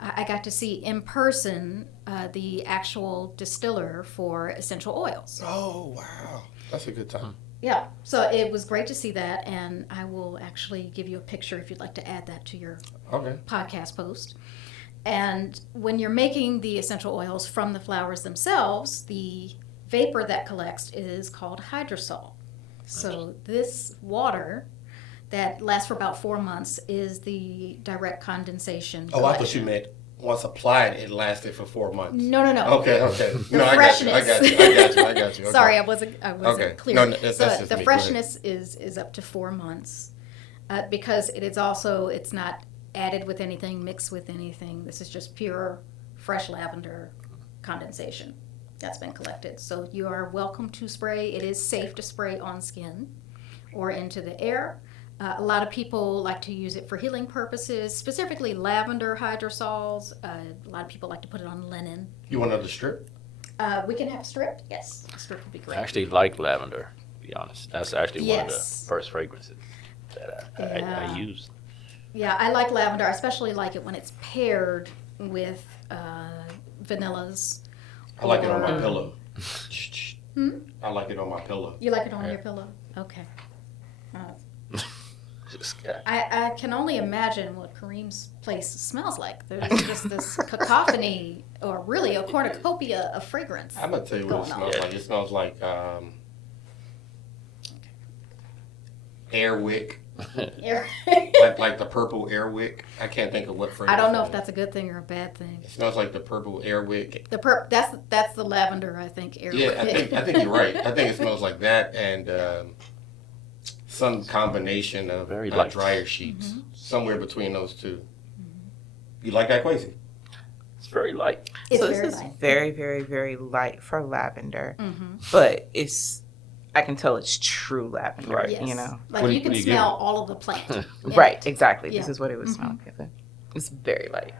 I got to see in person the actual distiller for essential oils. Oh, wow. That's a good time. Yeah, so it was great to see that, and I will actually give you a picture if you'd like to add that to your Okay. podcast post. And when you're making the essential oils from the flowers themselves, the vapor that collects is called hydrosol. So this water that lasts for about 4 months is the direct condensation. Oh, I thought collection. you meant once applied, it lasted for 4 months. No. Okay. The No, freshness. I got you. Okay. Sorry, I wasn't Okay. clear. No, that's So just the me. Go freshness is up to 4 months, because it's not added with anything, mixed with anything. This is just pure fresh lavender condensation that's been collected. So you are welcome to spray. It is safe to spray on skin or into the air. A lot of people like to use it for healing purposes, specifically lavender hydrosols. A lot of people like to put it on linen. You want another strip? We can have stripped. Yes, stripped would be I great. actually like lavender, to be honest. That's actually one of the Yes. first fragrances that I Yeah. used. Yeah, I like lavender. I especially like it when it's paired with vanillas. I like it on my or- pillow. Hmm? I like it on my pillow. You like it on Yeah. your pillow? Okay. This guy. I can only imagine what Kareem's place smells like. There's just this cacophony, or really a cornucopia of fragrance. I'm gonna tell you what it Going on. smells like. It smells like air wick, like the purple air wick. I can't think of what fragrance. I don't know it if is. that's a good thing or a bad thing. It smells like the purple air wick. That's the lavender, I think. Yeah, I think you're right. I think it smells like that and some combination of Very light. dryer sheets, Mm-hmm. somewhere between those two. You like that, Kwesi? It's very light. It's so very this is light. very, very, very light for lavender, Mm-hmm. but I can tell it's true lavender, Right. Yes. you know? Like What do you you- can what do you smell all of the plant. in it. Right, exactly. Yeah. This is what it would smell like. It's very light.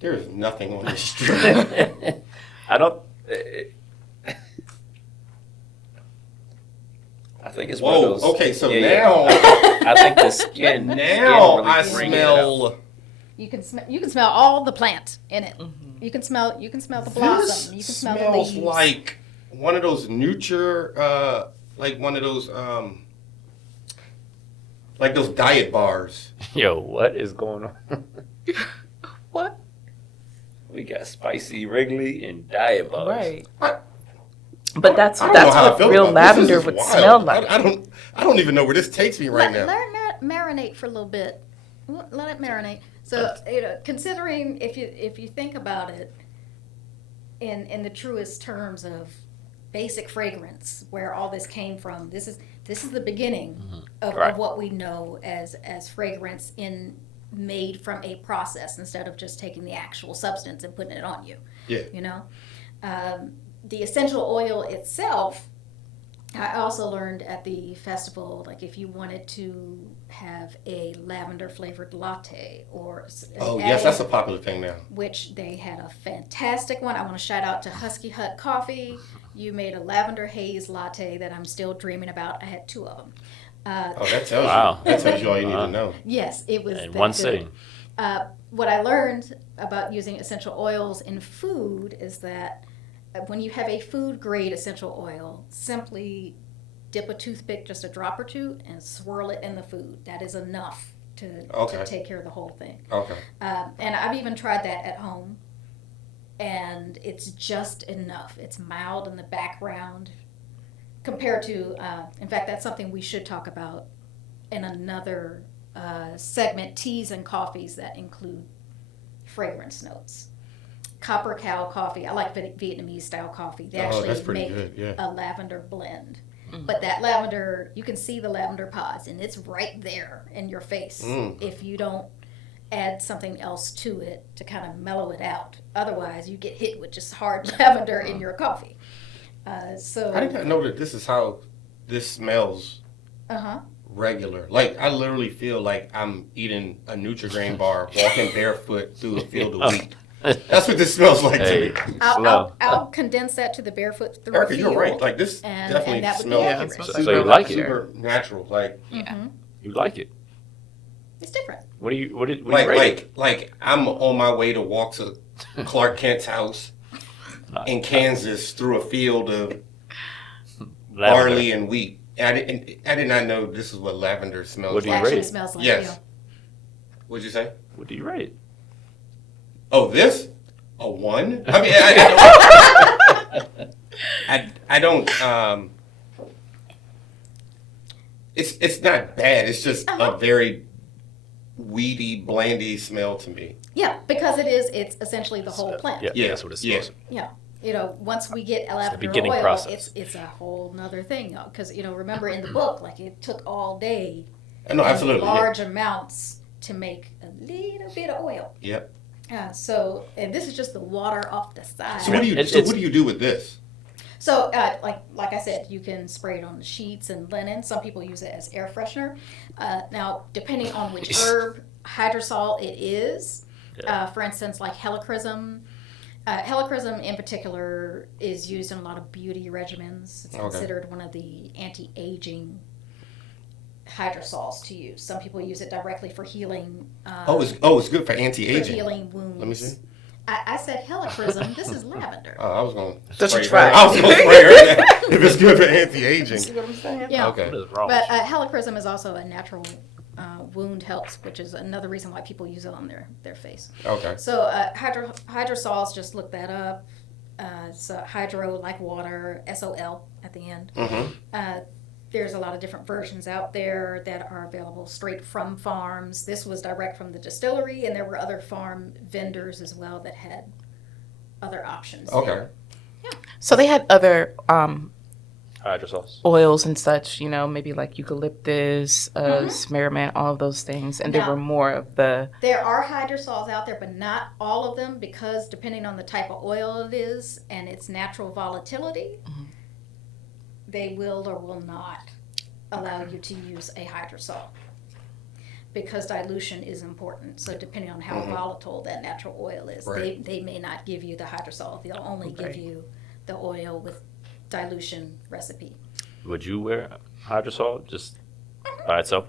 There is nothing on this strip. I don't. I think it's one of Whoa. those. Okay, so Yeah. now, I think the skin. now really I brings it out. smell. You can smell all the plant in it. Mm-hmm. You can smell the This blossom. You can smell the smells leaves. like one of those like one of those like those diet bars. Yo, what is going on? What? We got spicy Wrigley and Diet Bars. Right. I- But that's I don't know how I what feel real about this. This lavender is would wild. smell like. I don't even know where this takes me right now. Let it marinate for a little bit. Let it marinate. So considering if you think about it, in the truest terms of basic fragrance, where all this came from, this is the beginning of Right. what we know as fragrance made from a process instead of just taking the actual substance and putting it on you. Yeah. You know, the essential oil itself. I also learned at the festival, like if you wanted to have a lavender flavored latte or Oh yes, that's a popular thing now. which they had a fantastic one. I want to shout out to Husky Hut Coffee. You made a lavender haze latte that I'm still dreaming about. I had 2 of them. Oh, that tells Wow. you. That tells you all you need Wow. to know. Yes, it was In that one good. sitting. What I learned about using essential oils in food is that when you have a food grade essential oil, simply dip a toothpick, just a drop or two, and swirl it in the food. That is enough to take care of the whole thing. Okay. And I've even tried that at home, and it's just enough. It's mild in the background compared to, in fact, that's something we should talk about in another segment, teas and coffees that include fragrance notes. Copper Cow coffee. I like Vietnamese style coffee. They Oh, that's actually pretty make good, yeah. a lavender blend. But that lavender, you can see the lavender pods, and it's right there in your face if you don't add something else to it to kind of mellow it out. Otherwise, you get hit with just hard lavender in your coffee. So I did not know that this is how this smells regular. Like I literally feel like I'm eating a Nutri-Grain bar, walking barefoot through a field of wheat. That's what this smells like Hey, to me. I'll condense that to the barefoot through a Erica, field. you're right. Like this And definitely that would be smells accurate. So you like it? super natural. Like You like it? It's different. What do you rate it? like I'm on my way to walk to Clark Kent's house in Kansas through a field of Lavender. barley and wheat. And I did not know this is what lavender smells What do It you like. rate actually it? smells like Yes. you. What'd you say? What do you rate it? Oh, this? A 1? I mean, I don't. It's not bad. It's just a very weedy, blandy smell to me. Yeah, because it's essentially the whole plant. Yeah, that's what it's supposed to be. Yeah. Once we get lavender beginning oil, process. it's a whole nother thing. Because, remember in the book, like it took all day. No, absolutely. Large amounts to make a little bit of oil. Yep. And this is just the water off the side. So what do you do with this? So, like I said, you can spray it on the sheets and linen. Some people use it as air freshener. Now, depending on which herb hydrosol it is, for instance, like helichrysum. Helichrysum in particular is used in a lot of beauty regimens. It's considered one of the anti-aging hydrosols to use. Some people use it directly for healing. It's good for anti-aging. For healing wounds. Let me see. I said helichrysum. This is lavender. Oh, I was going to Did you spray try? her. I was going to spray her down if it's good for anti-aging. See what I'm saying? Yeah. Okay. What is wrong? But helichrysum is also a natural wound helps, which is another reason why people use it on their face. Okay. So hydrosols, just look that up. So hydro, like water, SOL at the end. Mm-hmm. There's a lot of different versions out there that are available straight from farms. This was direct from the distillery, and there were other farm vendors as well that had other options. Okay. There. So they had other Hydrosols. oils and such, maybe like eucalyptus, spearmint, all of those things. And they Now- were more of the... There are hydrosols out there, but not all of them, because depending on the type of oil it is and its natural volatility, they will or will not allow you to use a hydrosol, because dilution is important. So depending on how volatile that natural oil is, Right. they may not give you the hydrosol. They'll only give you the oil with dilution recipe. Would you wear hydrosol just by itself?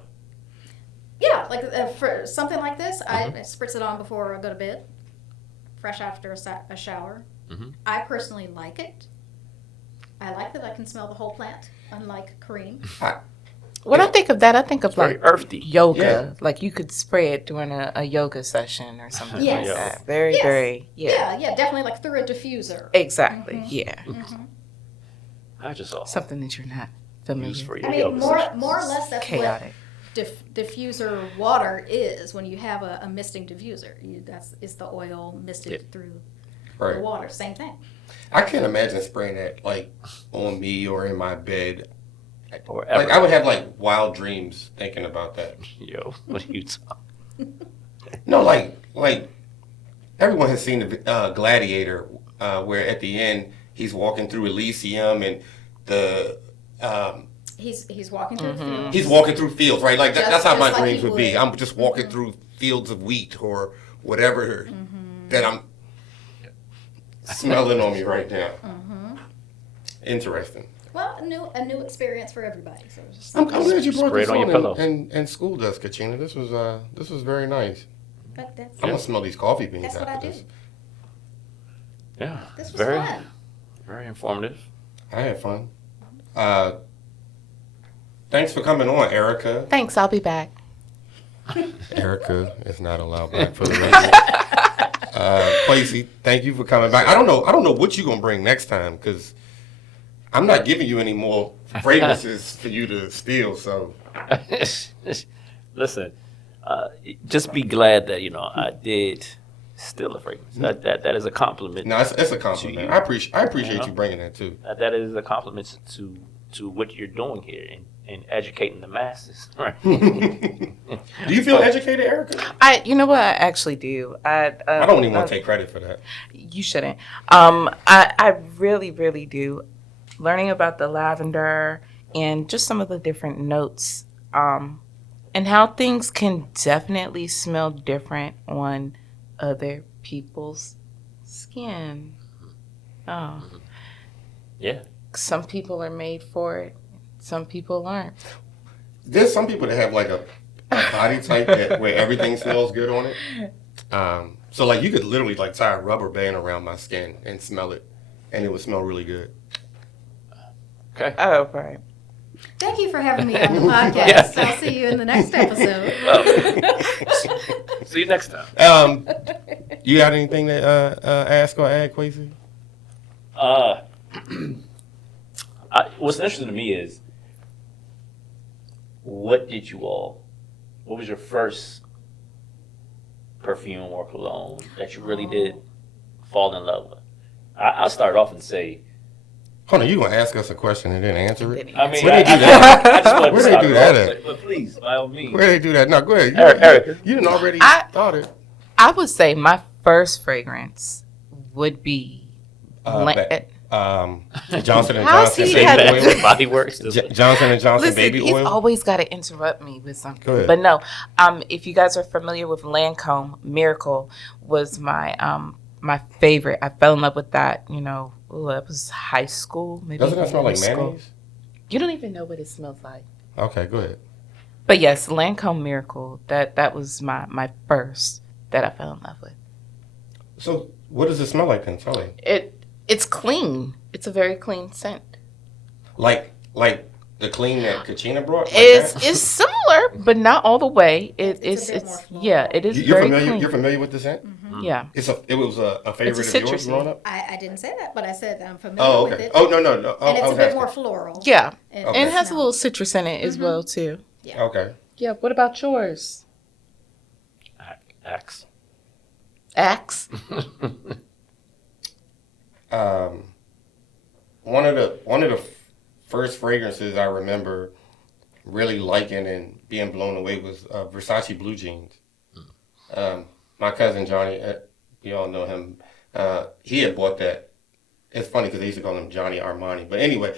Yeah, like for something like this, I spritz it on before I go to bed, fresh after a shower. I personally like it. I like that I can smell the whole plant, unlike Kareem. When I think of that, I think of Very like earthy. yoga. Yeah. Like you could spray it during a yoga session or something Yes. like that. Very, Yes. very, Yeah, definitely like through a diffuser. Exactly, yeah. Hydrosol. Something that you're not familiar Used for with. your I mean, yoga more sessions. or less that's Chaotic. what diffuser water is. When you have a misting diffuser, it's the oil misted through the Right. water. Same thing. I can't imagine spraying that like on me or in my bed. Or Like ever. I would have like wild dreams thinking about that. Yo, what are you talking? No, like everyone has seen the Gladiator, where at the end he's walking through Elysium and the He's walking through the field. he's walking through fields, right? Like that's how Just my like dreams he would be. would. I'm just walking through fields of wheat or whatever that I'm smelling on me right now. Interesting. Well, a new experience for everybody. So it's just I'm glad you brought Spray this it on your on pillow. and schooled us, Kachina. This was very nice. but that's, I'm gonna smell these coffee beans that's what I after do. this. Yeah. This was very, fun. very informative. I had fun. Thanks for coming on, Erica. Thanks, I'll be back. Erica is not allowed back for the record. Kwesi, thank you for coming back. I don't know what you're gonna bring next time, because I'm not giving you any more fragrances for you to steal. So Listen, just be glad that I did steal a fragrance. That is a compliment. no, it's a compliment. you. I appreciate you bringing that too. That is a compliment to what you're doing here and educating the masses. Right. Do you feel educated, Erica? You know what? I actually do. I don't even want to take credit for that. You shouldn't. I really, really do. Learning about the lavender and just some of the different notes, and how things can definitely smell different on other people's skin. Oh, Yeah. some people are made for it. Some people aren't. There's some people that have like a body type where everything smells good on it. So like you could literally like tie a rubber band around my skin and smell it, and it would smell really good. Okay. Oh, right. Thank you for having me on the podcast. I'll see you in the next episode. See you next time. You got anything to ask or add, Kwesi? What's interesting to me is, what was your first perfume or cologne that you really did fall in love with? I'll start off and say, hold on, you gonna ask us a question and then answer it? I mean, where they do that? I just want to Where they start do it that off, at? but please, by all means. Where they do that? No, go ahead. Erica. You didn't already thought it. I would say my first fragrance would be Johnson and How's Johnson he baby had- oil. Body Works. Johnson and Johnson Listen, baby he's oil. always got to interrupt me with something. Go ahead. But no, if you guys are familiar with Lancome, Miracle was my my favorite. I fell in love with that. You know, that was high school. Maybe Doesn't that smell like middle school. mayonnaise? You don't even know what it smells like. Okay, go ahead. But yes, Lancome Miracle. That was my first that I fell in love with. So, what does it smell like then? Tell me. It's clean. It's a very clean scent. Like the clean that Kachina brought? Like It's that? it's similar, but not all the way. It's a bit more floral. Yeah, it is You're very familiar. clean. You're familiar with the scent? Yeah. It was a favorite It's a of yours citrusy. growing up. I didn't say that, but I said I'm familiar Oh, with okay. it. Oh no. Oh, And I it's a was bit asking. more floral. Yeah. And Okay. And it has a smell. little citrus in it as well too. Okay. Yeah. What about yours? Axe. Axe. One of the first fragrances I remember really liking and being blown away was Versace Blue Jeans. My cousin Johnny, you all know him. He had bought that. It's funny because they used to call him Johnny Armani. But anyway,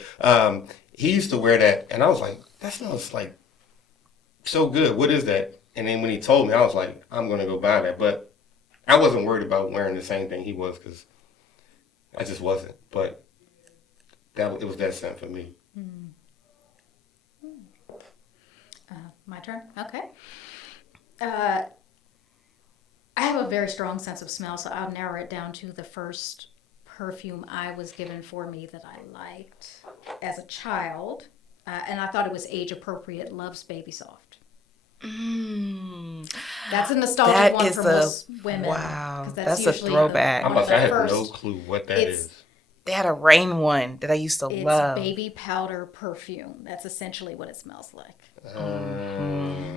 he used to wear that, and I was like, that smells like so good. What is that? And then when he told me, I was like, I'm going to go buy that. But I wasn't worried about wearing the same thing he was because I just wasn't. But it was that scent for me. My turn? Okay. I have a very strong sense of smell, so I'll narrow it down to the first perfume I was given for me that I liked as a child. And I thought it was age appropriate, Love's Baby Soft. That's a nostalgic That one is for a- most women. wow, 'cause that's a usually throwback. I'm one about of to say, the I have first. no clue what that It's- is. They had a rain one that I used to It's love. baby powder perfume. That's essentially what it smells like.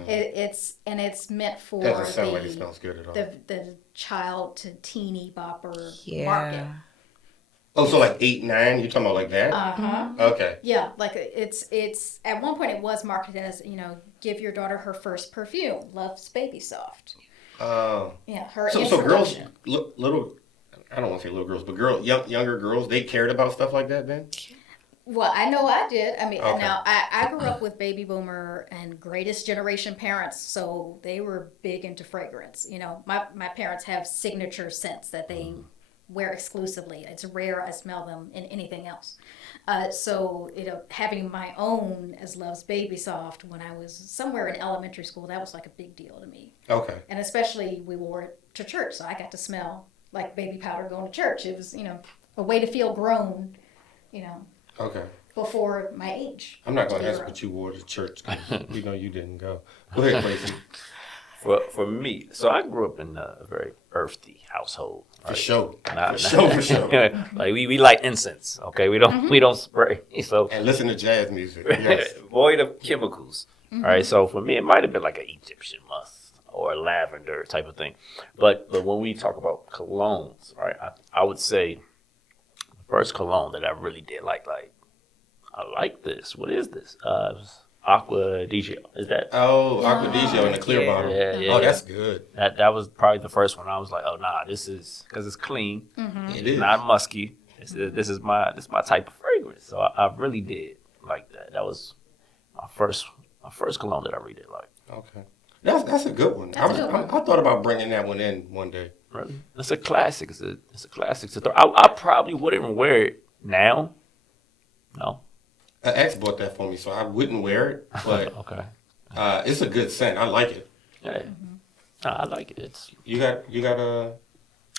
It's meant for Doesn't sound like it smells good at all. the child to teeny bopper Yeah. market. Oh, so like 8, 9? You're talking about like that? Okay. Yeah, like it's at one point it was marketed as, give your daughter her first perfume, Love's Baby Soft. Yeah, her So girls, introduction. little, I don't want to say little girls, but younger girls, they cared about stuff like that then? Well, I know I did. I mean, Okay. now I grew up with baby boomer and greatest generation parents, so they were big into fragrance. My parents have signature scents that they wear exclusively. It's rare I smell them in anything else. So having my own as Love's Baby Soft when I was somewhere in elementary school, that was like a big deal to me. Okay. And especially we wore it to church, so I got to smell like baby powder going to church. It was, a way to feel grown, Okay. before my age. I'm not going to ask Zero. what you wore to church because you didn't go. Go ahead, Kwesi. For me, so I grew up in a very earthy household. For sure. Nah, For sure. Like we light incense, okay? We don't spray. So And listen to jazz music. Yes. void of chemicals. All right. So for me, it might have been like an Egyptian musk or a lavender type of thing. But when we talk about colognes, right, I would say the first cologne that I really did like I like this. What is this? It was Aqua Digio. Is that? Oh, Aquadigio in the clear bottle. Yeah. Oh, that's good. That was probably the first one. I was like, oh nah, this is because it's clean. It It's is. not musky. This is my type of fragrance. So I really did like that. That was my first cologne that I really did like. Okay. That's a good one. That's a good one. I thought about bringing that one in one day. Really, it's a classic. It's a classic. I probably wouldn't wear it now. No. An ex bought that for me, so I wouldn't wear it, but Okay. it's a good scent. I like it. Yeah. Nah, I like it. It's You got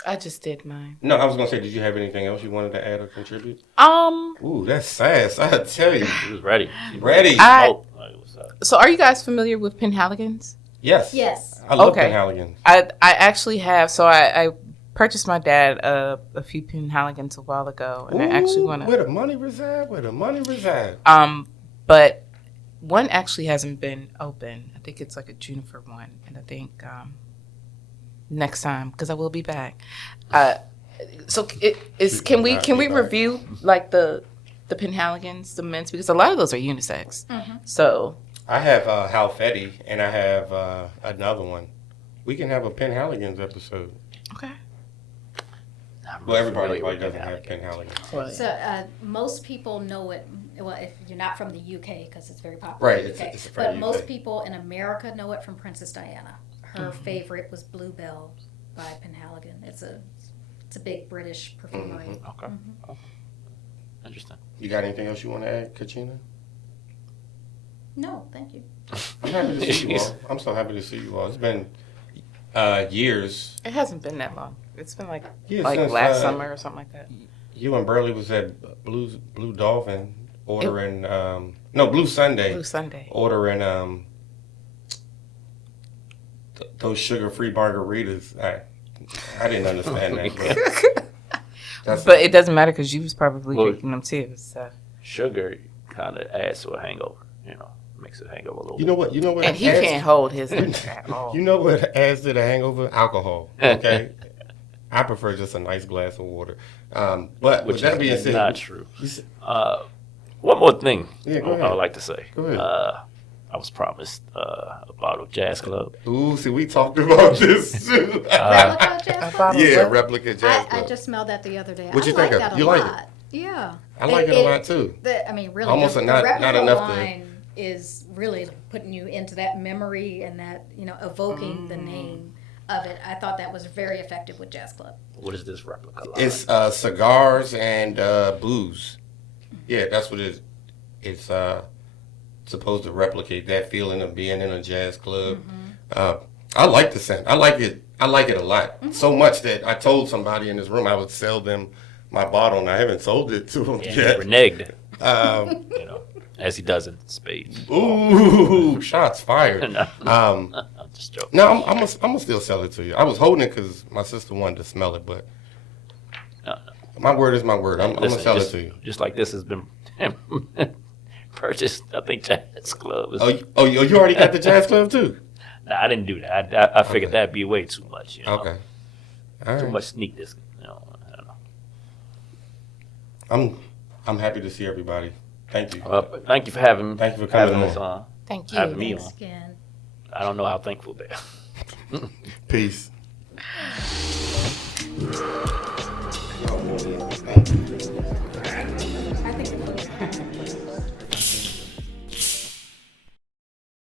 I just did mine. No, I was gonna say, did you have anything else you wanted to add or contribute? Um. Ooh, that's fast. I tell you, She was ready. She ready. Smoke. Like, what's up? So, are you guys familiar with Penhaligons? Yes. Yes. I love Okay. Penhaligons. I actually have. So I purchased my dad a few Penhaligons a while ago, and I actually want Where to. the money reside? Where the money reside? But one actually hasn't been open. I think it's like a juniper one, and I think next time, because I will be back. So it is. She Can will we not can be we back. review like the Penhaligons, the men's, because a lot of those are unisex. So I have Hal Fetty, and I have another one. We can have a Penhaligons episode. okay. Not Well, really everybody familiar probably with doesn't that. have Penhaligons. Well, So most people know it. Well, if you're not from the UK, because it's very popular. Right, in the UK. it's from But the most UK. people in America know it from Princess Diana. Her favorite was Bluebell by Penhaligon. It's a big British perfumery. Okay. Okay. Interesting. You got anything else you want to add, Kachina? No, thank you. I'm happy to see you all. I'm so happy to see you all. It's been years. it hasn't been that long. It's been like Since, last summer or something like that. You and Burley was at Blue Dolphin ordering Blue Sunday. Blue Sunday. Ordering those sugar-free margaritas. I didn't understand that. But it doesn't matter because you was probably Well, drinking them too. So. Sugar kind of adds to a hangover. You know, makes it hangover a little You bit. know what? And he adds- can't hold his in at all. You know what adds to the hangover? Alcohol. Okay. I prefer just a nice glass of water. But Which with that being is said, not true. you said- One more thing Yeah, go I ahead. would like to say. Go ahead. I was promised a bottle of Jazz Club. Ooh, see, we talked about this too. Replica Jazz Club? Yeah, replica jazz I club. just smelled that the other day. What'd you I think like of? that You a like lot. Yeah. I like it a lot too. Really, Almost the not replica enough to- line is really putting you into that memory and that, evoking the name of it. I thought that was very effective with Jazz Club. What is this replica line? It's cigars and booze. Yeah, that's what it is. It's supposed to replicate that feeling of being in a jazz club. I like the scent. I like it a lot. So much that I told somebody in this room I would sell them my bottle, and I haven't sold it to them Yeah, yet. he reneged it, Um, as he does in spades. ooh, shots fired. No, Um, I'm just joking. no, I'm gonna still sell it to you. I was holding it because my sister wanted to smell it, but No, my word is my word. I'm gonna Listen, sell just, it to you. Just like this has been purchased, I think Jazz Club. Oh, you already got the jazz club too? Nah, I didn't do that. I figured Okay. that'd be way too much. Okay. All Too right. much sneak this. I don't know. I'm happy to see everybody. Thank you. But thank you for having me. Thank you for coming having us on. on. Thank you. Having me Thanks on. again. I don't know how thankful they are. Peace.